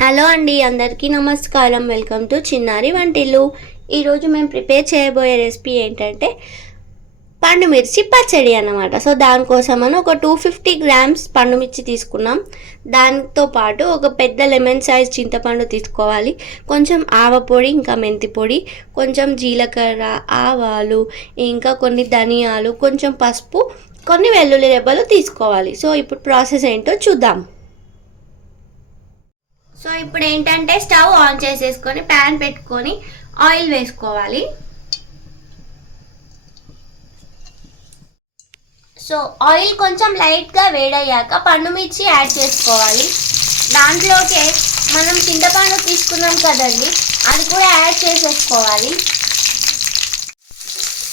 Hello అండి, అందరికీ నమస్కారం. వెల్కమ్ టు చిన్నారి వంటిల్లు. ఈరోజు మేము ప్రిపేర్ చేయబోయే రెసిపీ ఏంటంటే పండు మిర్చి పచ్చడి అన్నమాట. సో దానికోసమని ఒక 250 గ్రామ్స్ పండు మిర్చి తీసుకున్నాం. దాంతో పాటు ఒక పెద్ద లెమన్ సైజ్ చింతపండు తీసుకోవాలి, కొంచెం ఆవపొడి, ఇంకా మెంతి పొడి, కొంచెం జీలకర్ర, ఆవాలు, ఇంకా కొన్ని ధనియాలు, కొంచెం పసుపు, కొన్ని వెల్లుల్లి రెబ్బలు తీసుకోవాలి. సో ఇప్పుడు ప్రాసెస్ ఏంటో చూద్దాం. సో ఇప్పుడు ఏంటంటే స్టవ్ ఆన్ చేసేసుకొని ప్యాన్ పెట్టుకొని ఆయిల్ వేసుకోవాలి. సో ఆయిల్ కొంచెం లైట్గా వేడయ్యాక పండు మిర్చి యాడ్ చేసుకోవాలి. దాంట్లోకే మనం చింతపండు తీసుకున్నాం కదండి, అది కూడా యాడ్ చేసేసుకోవాలి.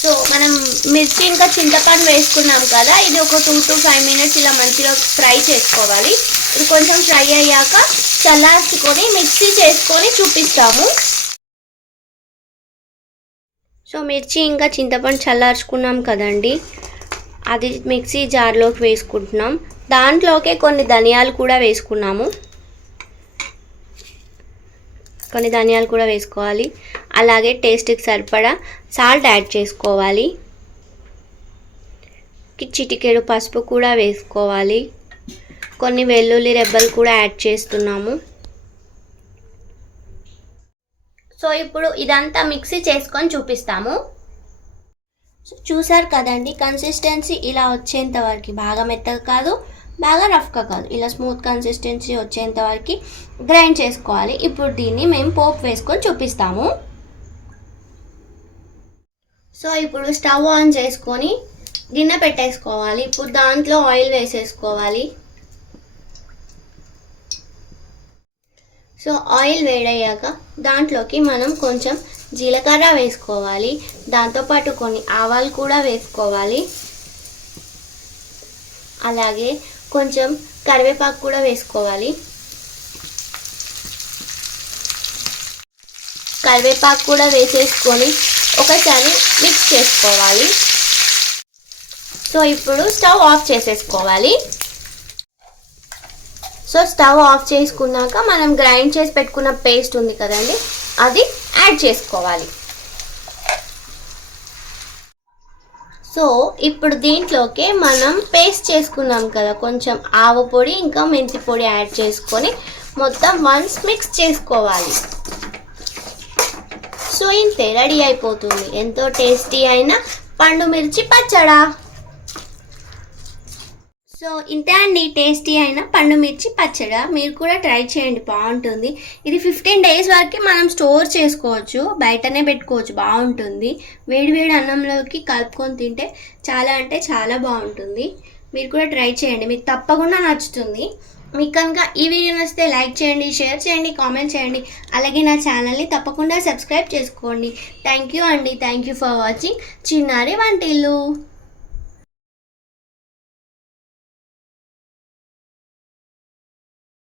సో మనం మిర్చి ఇంకా చింతపండు వేసుకున్నాం కదా, ఇది ఒక 2 to 5 minutes ఇలా మంచిగా ఫ్రై చేసుకోవాలి. ఇది కొంచెం ఫ్రై అయ్యాక చల్లార్చుకొని మిక్సీ చేసుకొని చూపిస్తాము. సో మిర్చి ఇంకా చింతపండు చల్లార్చుకున్నాం కదండి, అది మిక్సీ జార్లోకి వేసుకుంటున్నాం. దాంట్లోకే కొన్ని ధనియాలు కూడా వేసుకున్నాము, కొన్ని ధనియాలు కూడా వేసుకోవాలి. అలాగే టేస్ట్కి సరిపడా సాల్ట్ యాడ్ చేసుకోవాలి. చిటికెడు పసుపు కూడా వేసుకోవాలి. కొన్ని వెల్లుల్లి రెబ్బలు కూడా యాడ్ చేస్తున్నాము. సో ఇప్పుడు ఇదంతా మిక్సీ చేసుకొని చూపిస్తాము. చూసారు కదండి, కన్సిస్టెన్సీ ఇలా వచ్చేంత వరకు, బాగా మెత్తగా కాదు, బాగా రఫ్గా కాదు, ఇలా స్మూత్ కన్సిస్టెన్సీ వచ్చేంత వరకు గ్రైండ్ చేసుకోవాలి. ఇప్పుడు దీన్ని మేము పోపు వేసుకొని చూపిస్తాము. సో ఇప్పుడు స్టవ్ ఆన్ చేసుకొని గిన్నె పెట్టేసుకోవాలి. ఇప్పుడు దాంట్లో ఆయిల్ వేసేసుకోవాలి. సో ఆయిల్ వేడయ్యాక దాంట్లోకి మనం కొంచెం జీలకర్ర వేసుకోవాలి, దాంతోపాటు కొన్ని ఆవాలు కూడా వేసుకోవాలి. అలాగే కొంచెం కరివేపాకు కూడా వేసుకోవాలి. కరివేపాకు కూడా వేసేసుకొని ఒకసారి మిక్స్ చేసుకోవాలి. సో ఇప్పుడు స్టవ్ ఆఫ్ చేసేసుకోవాలి. సో స్టవ్ ఆఫ్ చేసుకున్నాక మనం గ్రైండ్ చేసి పెట్టుకున్న పేస్ట్ ఉంది కదండి, అది యాడ్ చేసుకోవాలి. సో ఇప్పుడు దీంట్లోకి మనం పేస్ట్ చేసుకున్నాం కదా, కొంచెం ఆవ పొడి ఇంకా మెంతి పొడి యాడ్ చేసుకొని మొత్తం వన్స్ మిక్స్ చేసుకోవాలి. సో ఇంతే, రెడీ అయిపోతుంది ఎంతో టేస్టీ అయిన పండు మిర్చి పచ్చడా. సో ఇంతే అండి, టేస్టీ అయిన పండు మిర్చి పచ్చడా. మీరు కూడా ట్రై చేయండి, బాగుంటుంది. ఇది 15 days వరకు మనం స్టోర్ చేసుకోవచ్చు, బయటనే పెట్టుకోవచ్చు, బాగుంటుంది. వేడివేడి అన్నంలోకి కలుపుకొని తింటే చాలా అంటే చాలా బాగుంటుంది. మీరు కూడా ట్రై చేయండి, మీకు తప్పకుండా నచ్చుతుంది. మీకు కనుక ఈ వీడియో నచ్చితే లైక్ చేయండి, షేర్ చేయండి, కామెంట్ చేయండి. అలాగే నా ఛానల్ని తప్పకుండా సబ్స్క్రైబ్ చేసుకోండి. థ్యాంక్ యూ అండి, థ్యాంక్ యూ ఫర్ వాచింగ్ చిన్నారి వంటిల్లు.